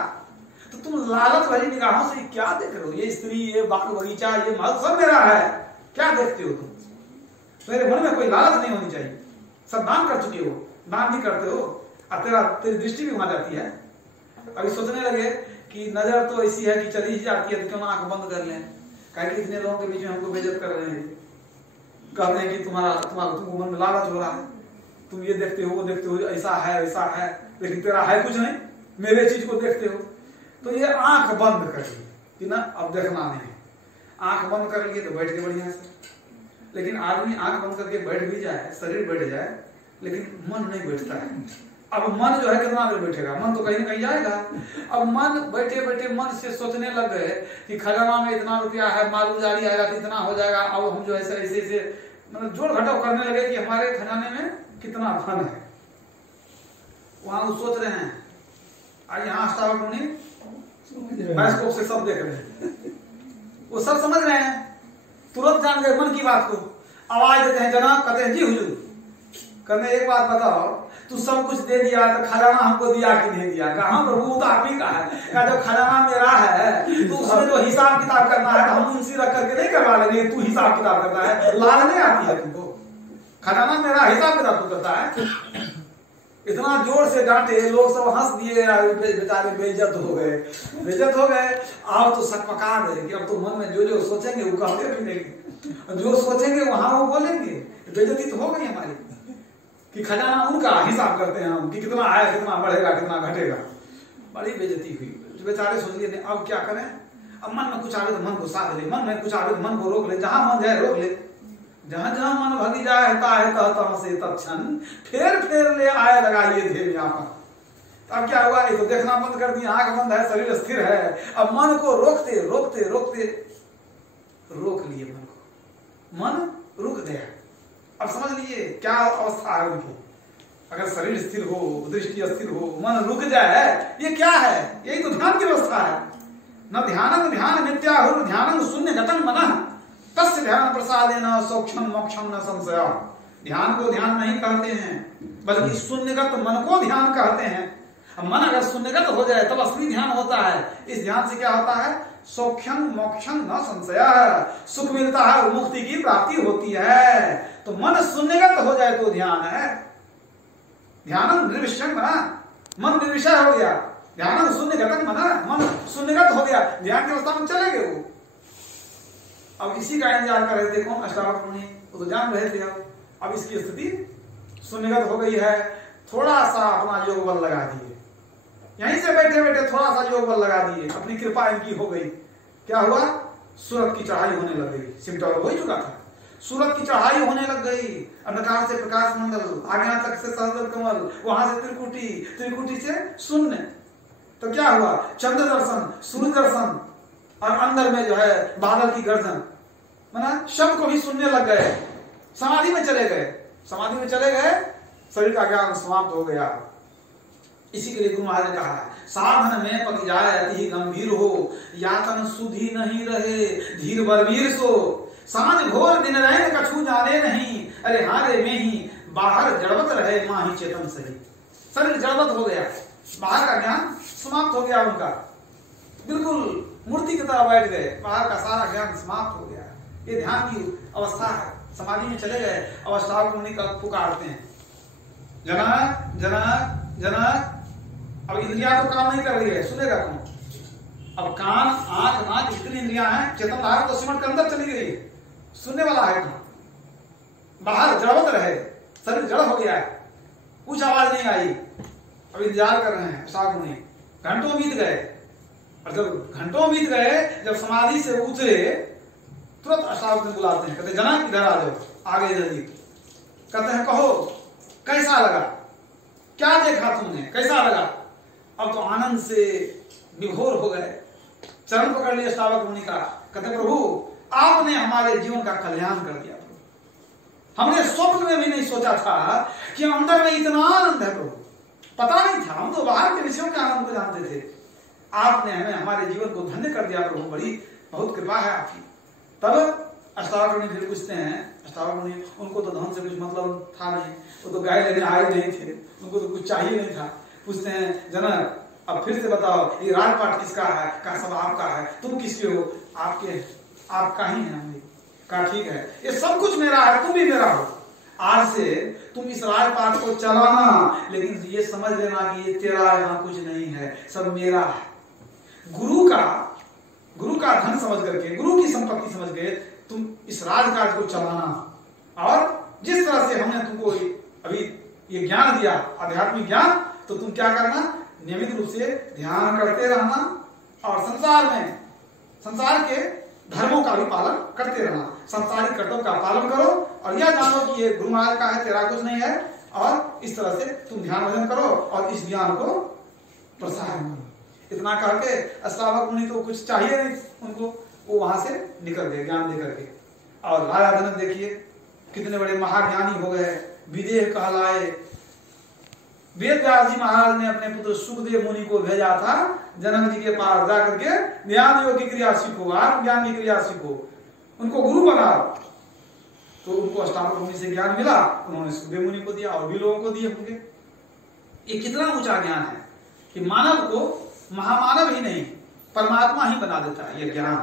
तो तुम लालच भरी निगाहों से क्या देख रहे हो? ये स्त्री, ये बाग बगीचा, ये महल सब मेरा है, क्या देखते हो तुम? मेरे मन में कोई लालच नहीं होनी चाहिए। सब दान कर चुके हो, दान भी करते हो और तेरी दृष्टि भी वहां जाती है। अभी सोचने लगे कि नजर तो ऐसी है कि चली ही जाती है, तो क्यों आंख बंद कर लें। कहे कि इतने लोगों के बीच में हमको बेइज्जत कर रहे हैं, कहते हैं कि तुमको मन में लालच हो रहा है, तुम ये देखते हो वो देखते हो, ऐसा है, लेकिन तेरा है कुछ नहीं, मेरे चीज को देखते हो। तो ये आंख बंद करिए कि ना अब देखना नहीं। आंख बंद करेंगे तो बैठ के बढ़िया से, लेकिन आदमी आंख बंद करके बैठ भी जाए, शरीर बैठ जाए, लेकिन मन नहीं बैठता है। अब मन जो है कितना देर बैठेगा, मन तो कहीं ना कहीं जाएगा। अब मन बैठे बैठे मन से सोचने लग गए कि खजाना में इतना रुपया है, मालूम जारी आएगा तो इतना हो जाएगा, अब हम जो है ऐसे मतलब जोड़ घटाव करने लगे कि हमारे खजाने में कितना धन है। वहां वो सोच रहे हैं, आज यहाँ बायोस्कोप से सब देख रहे हैं, वो सब समझ रहे हैं, तुरंत जान गए मन की बात को। आवाज देते हैं, जनाब कहते हैं जी हुजूर। कहते एक बात बताओ, तू सब कुछ दे दिया तो खजाना हमको दिया कि नहीं दिया? कहा प्रभु तो आप ही का है। कहा जब खजाना मेरा है तो उसमें जो हिसाब किताब करना है तो हम उनसे रख करके नहीं करवा लेंगे, तू हिसाब किताब करता है, लाल नहीं आती है तुमको? खजाना मेरा, हिसाब किताब तू करता है। इतना जोर से डांटे, लोग सब हंस दिए, बेचारे बेइज्जत हो गए। आप तो सकपका गए कि अब तो मन में जो जो सोचेंगे वो कहते भी नहीं, जो सोचेंगे वहां वो बोलेंगे। बेइज्जती तो हो गई हमारी कि खजाना उनका, हिसाब करते हैं हम कि कितना आया, कितना बढ़ेगा, कितना घटेगा। बड़ी बेइज्जती हुई। तो बेचारे सोच लिए अब क्या करें। अब मन में कुछ आवे तो मन को साध ले, मन में कुछ आवे तो मन को रोक ले, जहां मन जाए रोक ले। जहां जहां मन भगी जाए है से तत्क्षण फेर ले आए लगाइए ध्येय पर। अब क्या हुआ, ये तो देखना बंद कर दिया, आंख बंद है, शरीर स्थिर है। अब मन को रोकते रोक लिए मन को, मन रुक गया। अब समझ लीजिए क्या अवस्था है उनकी। अगर शरीर स्थिर हो, दृष्टि स्थिर हो, मन रुक जाए, ये क्या है? यही तो ध्यान की अवस्था है। न ध्यान नित्याहुर ध्यान शून्य गतन मनः तस्य ध्यान प्रसादेन सौक्षम मोक्षम न संशय। ध्यान को ध्यान नहीं कहते हैं, बल्कि शून्यगत मन को ध्यान कहते हैं। अब मन अगर शून्यगत हो जाए तब असली ध्यान होता है। इस ध्यान से क्या होता है? सौख्यम मोक्षम न संशय, सुख मिलता है, मुक्ति की प्राप्ति होती है। तो मन शून्यगत हो जाए तो ध्यान है। ध्यान निर्विषय बना, मन निर्विषय हो गया। ध्यान शून्यगत बना, मन शून्यगत हो गया, ध्यान की अवस्था में चले गए वो। अब इसी का इंतजार कर रहे थे कौन? अष्टावक्र मुनि, वो तो जान रहे थे। अब इसकी स्थिति शून्यगत हो गई है। थोड़ा सा अपना योग बल लगा दिए, यहीं से बैठे बैठे थोड़ा सा योग बल लगा दिए, अपनी कृपा इनकी हो गई। क्या हुआ? सूरत की चढ़ाई होने लग गई। सिमटोर हो ही चुका था, सूरत की चढ़ाई होने लग गई। अंधकार से प्रकाश मंडल, आज्ञा तक से सहस्त्र कमल, वहां से त्रिकुटी, त्रिकुटी से शून्य। तो क्या हुआ? चंद्र दर्शन, सूर्य दर्शन, और अंदर में जो है बादल की गर्जन, माना शब्द को भी सुनने लग गए। समाधि में चले गए, शरीर का ज्ञान समाप्त हो गया। इसी के लिए गुरु महाराज ने कहा, साधन में पति जाए अति गंभीर हो, यातन सुधी नहीं रहे धीर बलवीर सो। सांझ घोर दिन रहे कछु जाने नहीं, अरे हारे में ही बाहर जड़वत रहे माही चेतन सही। शरीर जड़वत हो गया, बाहर का ज्ञान समाप्त हो गया उनका, बिल्कुल मूर्ति की तरह बैठ गए, बाहर का सारा ज्ञान समाप्त हो गया। ये ध्यान की अवस्था है। समाधि में चले गए। अवस्था मुनि का पुकारते हैं, जनक जनक जनक। अब इंद्रिया तो काम नहीं कर रही है, सुनेगा कौन? अब कान, आंख, नाक, इतनी इंद्रिया हैं, चेतन धारा तो सिमट के अंदर चली गई, सुनने वाला है कौन? बाहर जड़वत रहे, शरीर जड़ हो गया है, कुछ आवाज नहीं आई। अब इंतजार कर रहे हैं अष्टावक्र मुनि। घंटों बीत गए, और जब घंटों बीत गए, जब समाधि से उतरे, तुरंत अष्टावक्र बुलाते हैं, कहते जनक इधर आ जाओ, आ गए जल्दी। कहते हैं कहो कैसा लगा, क्या देखा तुमने, कैसा लगा? अब तो आनंद से विभोर हो गए, चरण पकड़ लिए अष्टावक्र मुनि का। कहते प्रभु आपने हमारे जीवन का कल्याण कर दिया। हमने स्वप्न में भी नहीं सोचा था कि अंदर में इतना आनंद है प्रभु, पता नहीं था, हम तो बाहर के विषयों के आनंद को जानते थे। आपने हमें हमारे जीवन को धन्य कर दिया प्रभु, बड़ी बहुत कृपा है आपकी। तब अष्टावक्र मुनि फिर पूछते हैं, अष्टावक्र मुनि उनको तो धन से कुछ मतलब था नहीं, वो तो गाय लेने आए नहीं थे, उनको तो कुछ चाहिए नहीं था। पूछते हैं जनक अब फिर से बताओ ये राजपाट किसका है? का सब आपका है, तुम किसके हो? आपका ही है। हमने कहा ठीक है, ये सब कुछ मेरा है, तुम भी मेरा हो। आज से तुम इस राजपाट को चलाना, लेकिन ये समझ लेना कि ये तेरा यहाँ कुछ नहीं है, सब मेरा है। गुरु का धन समझ करके, गुरु की संपत्ति समझ के तुम इस राजकाज को चलाना। और जिस तरह से हमने तुमको अभी ये ज्ञान दिया, आध्यात्मिक ज्ञान, तो तुम क्या करना, नियमित रूप से ध्यान करते रहना और संसार के धर्मों का भी पालन करते रहना। संसारिक कर्तव्यों का पालन करो और यह जानो कि ये गुरु महाराज का है, तेरा कुछ नहीं है। और इस तरह से तुम ध्यान भजन करो और इस ज्ञान को प्रसार करो। इतना करके अष्टावक्र मुनि तो कुछ चाहिए नहीं उनको, वो वहां से निकल गए ज्ञान दे करके। और राजा जनक देखिए कितने बड़े महाज्ञानी हो गए, विदेह कहलाए। वेदव्यास जी महाराज ने अपने पुत्र सुखदेव मुनि को भेजा था जनक जी के पास जाकर के ज्ञान योग की क्रिया सीखो, आत्मज्ञान की क्रिया सीखो, उनको गुरु बनाओ। तो उनको अष्टावक्र मुनि से ज्ञान मिला, उन्होंने सुखदेव मुनि को दिया और भी लोगों को दिए होंगे। ये कितना ऊंचा ज्ञान है कि मानव को महामानव ही नहीं परमात्मा ही बना देता है ये ज्ञान।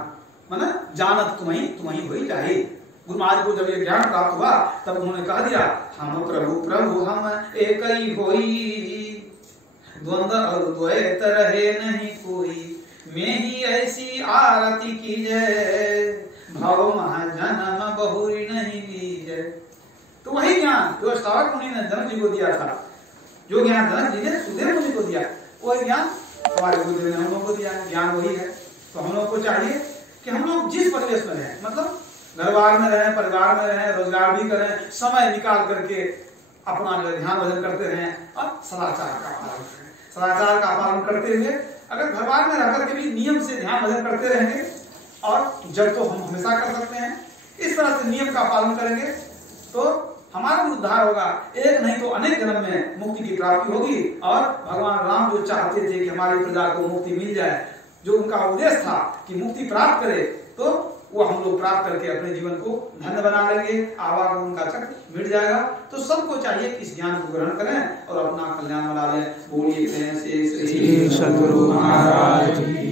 माना जानत तुम्हें हो ही जाए। गुरु महाराज को जब ये ज्ञान प्राप्त हुआ तब उन्होंने कह दिया, हम प्रभु हम एक ही होई, द्वंद्व और द्वैत रहे नहीं कोई, मैं ही ऐसी आरती की जय, भव महाजन्म बहुरी नहीं लीजय। तो वही ज्ञान जो अष्टावक्र मुनि ने जनक जी को दिया था, जो ज्ञान जनक जी ने सुखदेव मुनि को दिया, वही ज्ञान हमारे गुरुदेव ने हम लोग को दिया। ज्ञान वही है। तो हम लोग को चाहिए कि हम लोग जिस परिवेश में रहें, मतलब घर बार में रहें, परिवार में रहें, रोजगार भी करें, समय निकाल करके अपना जो ध्यान भजन करते रहें और सदाचार का पालन करें। सदाचार का पालन करते हुए अगर घर बार में रह करके भी नियम से ध्यान भजन करते रहेंगे, और जब तो हम हमेशा कर सकते हैं, इस तरह से नियम का पालन करेंगे तो हमारा भी उद्धार होगा। एक नहीं तो अनेक जन्म में मुक्ति की प्राप्ति होगी। और भगवान राम जो चाहते थे कि हमारी प्रजा को मुक्ति मिल जाए, जो उनका उद्देश्य था कि मुक्ति प्राप्त करे, तो वो हम लोग प्राप्त करके अपने जीवन को धन्य बना लेंगे, आवागमन का चक्र मिट जाएगा। तो सबको चाहिए कि इस ज्ञान को ग्रहण करें और अपना कल्याण बना लें। बोलिए श्री सद्गुरु महाराज।